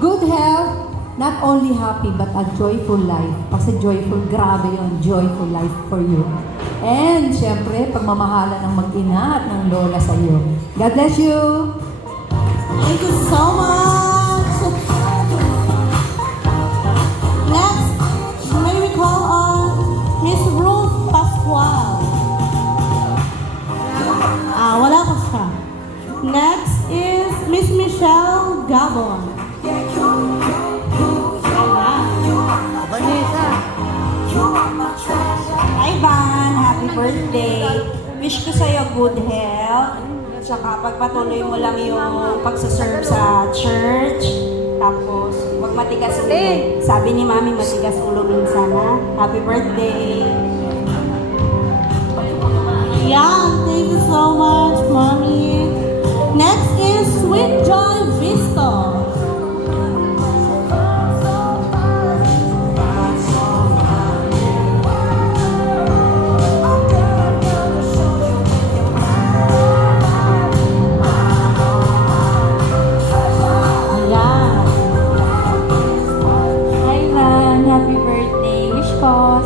Good health, not only happy but a joyful life. Kasi joyful, grabe yun, joyful life for you. And syempre, pagmamahala ng mag-ina at ng lola sa iyo. God bless you! Thank you so much! Next, may we call on Miss Ruth Pascual. Wala pa siya. Next is Miss Michelle Gabon. Vanessa. Hi Van, happy birthday. Wish ko sa'yo good health. Tsaka pagpatuloy mo lang yung pagsaserve sa church. Tapos, huwag matigas ulo. Sabi ni Mami, matigas ulo minsan ha. Happy birthday. Yeah, thank you so much, Mommy. Next is Sweet Joy Visto.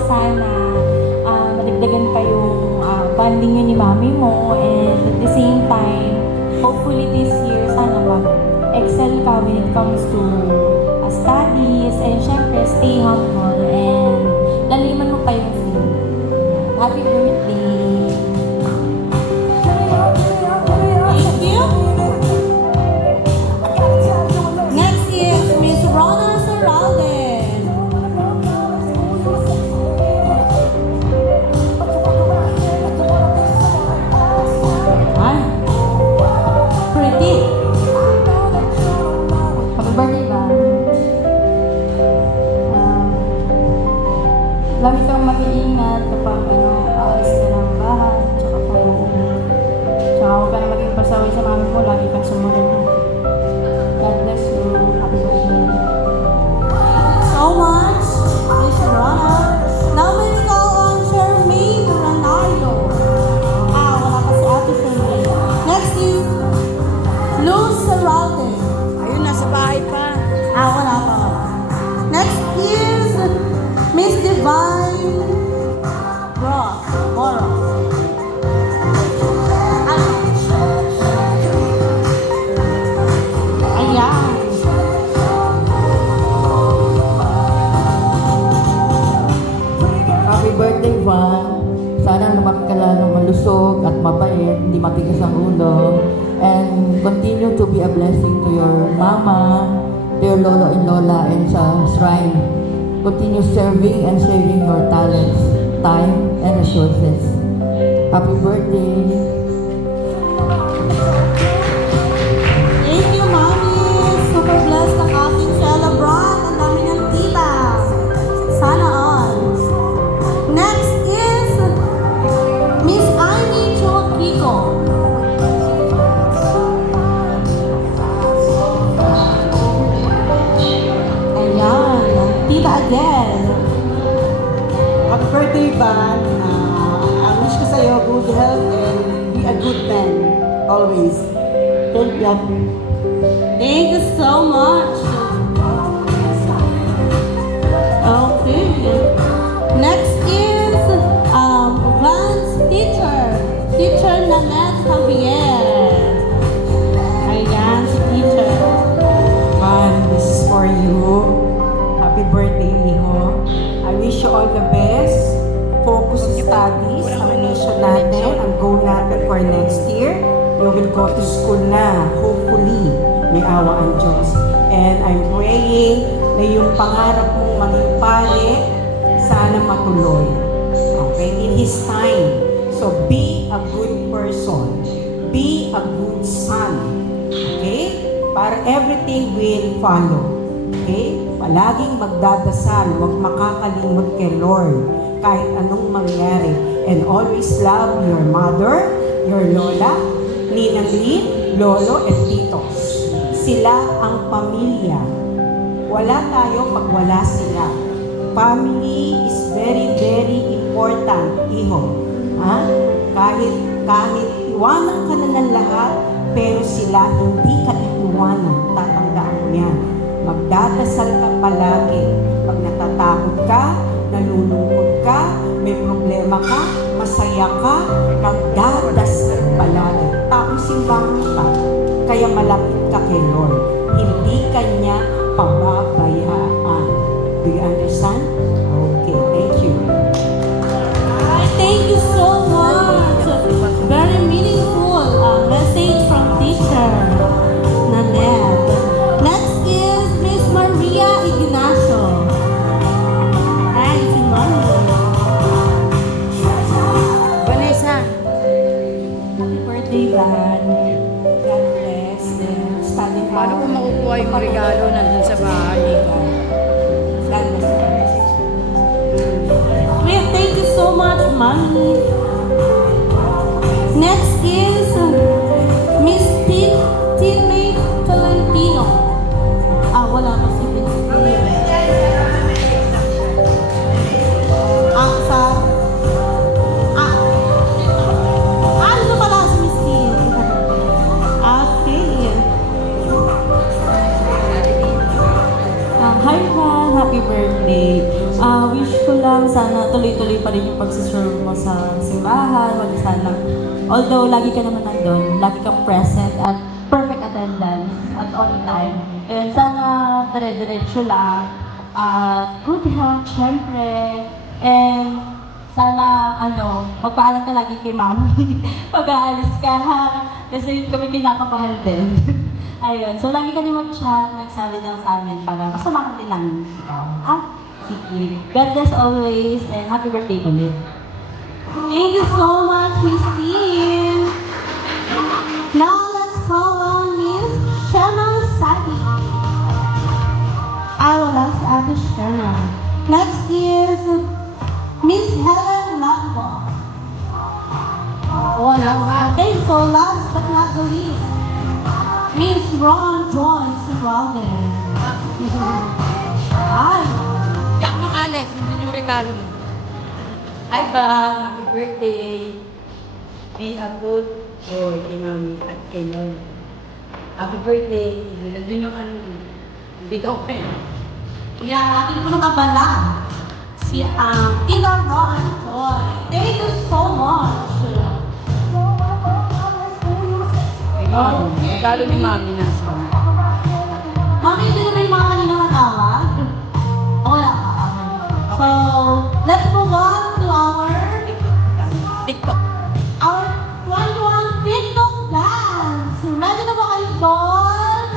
Sana madagdagan pa yung bonding yun ni mami mo, and at the same time, hopefully this year, sana mag-excel ka when it comes to studies, and syempre, stay humble, and laliman mo pa yung food. Happy birthday! Thank you. Next is Miss Rona Serralde. Lagi kang mag-iingat kapag aalis ka ng bahay, tsaka pag-uuwi. Tsaka huwag ka na maging pasaway sa mami mo, lagi kang sumunod na. God bless you. Happy birthday. So much, Miss Rona. Now may we call on Charmaine Ranaldo. Wala pa si Ate Charmaine. Next is Luz Serralde. Ayun, nasa bahay pa. Wala pa. Next is Miss Divine Moro. Ayan. Happy birthday, Van. Sana lumaki ka lalong malusog at mabait, hindi matigas ang ulo. And continue to be a blessing to your mama, to your lolo and lola, and sa shrine. Continue serving and sharing your talents, time, and resources. Happy birthday! Thank you, Mommy. Super blessed ang ating celebrant. Ang dami ng tita. Sana all. Next is Miss Ivy Chuaquico. Ayan. Tita again. Happy birthday, Van. I wish ko sa'yo good health and be a good man. Always. Thank you. Thank you so much. Okay. Next is Van's teacher. Teacher Nanette Javier. Ayan, si teacher. Van, this is for you. Happy birthday, Miho. I wish you all the best. Focus on studies. Ang mission natin, ang goal natin for next year. You will go to school na. Hopefully, may awa ang Diyos. And I'm praying na yung pangarap mong maging pare, sana matuloy. Okay? In His time. So, be a good person. Be a good son. Okay? Para everything will follow. Okay? Palaging magdadasal, huwag makakalimot kay Lord kahit anong mangyari. And always love your mother, your lola, ninang Lin, lolo, and titos. Sila ang pamilya. Wala tayo pag wala sila. Family is very, very important, iho. Ha? Kahit iwanan ka na ng lahat, pero sila hindi ka iiwanan. Tatandaan mo yan. Magdadasal ka palagi. Pag natatakot ka, nalulungkot ka, may problema ka, masaya ka, magdadasal palagi. Taong simbahan ka, kaya malapit ka kay Lord. Hindi ka niya pababayaan. Do you understand? Okay, thank you. Thank you so much. Very meaningful message from teacher Nanette. Next is Miss Maria Ignacio. Hi, si Maria. Vanessa, Happy birthday, Van. God bless. And study hard. paano ko makukuha yung regalo nandun sa bahay? God bless. Well, thank you so much, Mommy. Next is Miss Tidney Tolentino. Wala pa si Miss Tidney. Ano pala si Miss Tidney? Okay. Hi, Juan. Happy birthday. Wish ko lang sana tuloy-tuloy pa rin yung pagsiserve mo sa simbahan. Sana, although lagi ka naman nandun, lagi kang present at perfect attendance at on time. And sana dire-diretso lang. Good health, syempre. And sana, magpaalam ka lagi kay Mami. Pag-aalis ka, ha? Kasi kami kinakabahan din. Ayun. So, lagi ka din mag-chat, magsabi lang sa amin para masama ka din namin. Sige. God bless always and happy birthday ulit. Thank you so much, Miss Team. Now, let's call on Miss Shana Sadi. I will ask Ate Shana. Next is Miss Helen Lacbo. Okay, so last but not the least, Miss Ron Joyce Walden. Hi. Yak mo, Alex, nandun yung regalo mo. Hi, ba? Happy birthday. Be a good boy kay Mami at kay Lord. Happy birthday. Nandun yung dito ko eh. Kaya atin po nakabala si Tina Ron Joy. Thank you so much. Regalo ni Mami na sa Mami, hindi na may mga kanina matawag. Wala ka. So, let's move on to our TikTok. our 21 TikTok dance. Ready na ba kayo doon?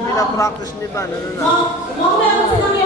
Pinapractice ni Van, ano na? Meron silang